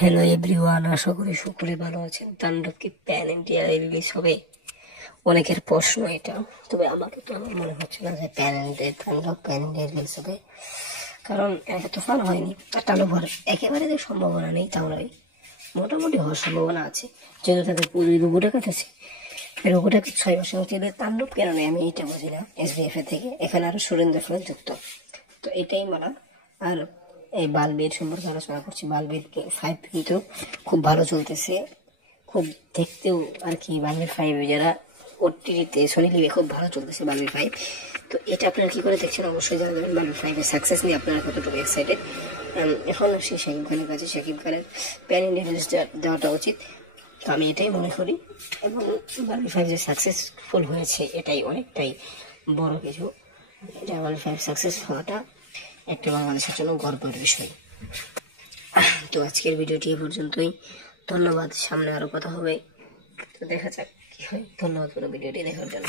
Hello everyone, আশা করি সকলে ভালো আছেন। তাণ্ডব কি প্যান ইন্ডিয়ায় রিলিজ হবে? অনেকের প্রশ্ন এটা, তবে আমাকে তো আমার মনে হচ্ছে না যে তাণ্ডব প্যান ইন্ডিয়া রিলিজ হবে, কারণ এত ফান হয়নি। আর তাণ্ডব হওয়ার একেবারে যে সম্ভাবনা নেই তাও নয়, মোটামুটি হওয়ার সম্ভাবনা আছে, যেহেতু তাদের পুরো রোবটের কাছে আছে। রোবটাকে 6 বছর হচ্ছে, তাণ্ডব কেন নেই আমি এটা বুঝি না। SBF এর থেকে এখানে আরো সুরেন্দ্র ফ্রেন্ড যুক্ত, তো এটাই বলা। আর এই বালবীর সম্পর্কে আলোচনা করছি। বালবীর 5 কিন্তু খুব ভালো চলতেছে, খুব দেখতেও আর কি। বালবীর 5 যারা OTT-তে সোনি লিভে খুব ভালো চলতেছে বালবীর 5। তো এটা আপনারা কি করে দেখছেন অবশ্যই জানাবেন। বালবীর 5 এর সাকসেস নিয়ে আপনারা কতটুকু এক্সাইটেড। এখন সেই শাকিব খানের কাছে শাকিব খানের প্যান ইন্ডিয়া রিলিজ দেওয়াটা উচিত, তো আমি এটাই মনে করি। এবং বালবীর 5 যে সাকসেসফুল হয়েছে এটাই অনেকটাই বড় কিছু। এটা বালবীর 5 সাকসেস হওয়াটা একটা বাংলাদেশের জন্য গর্বের বিষয়। তো আজকের ভিডিওটি এ পর্যন্তই। ধন্যবাদ, সামনে আরো কথা হবে, তো দেখা যাক কি হয়। ধন্যবাদ পুরো ভিডিওটি দেখার জন্য।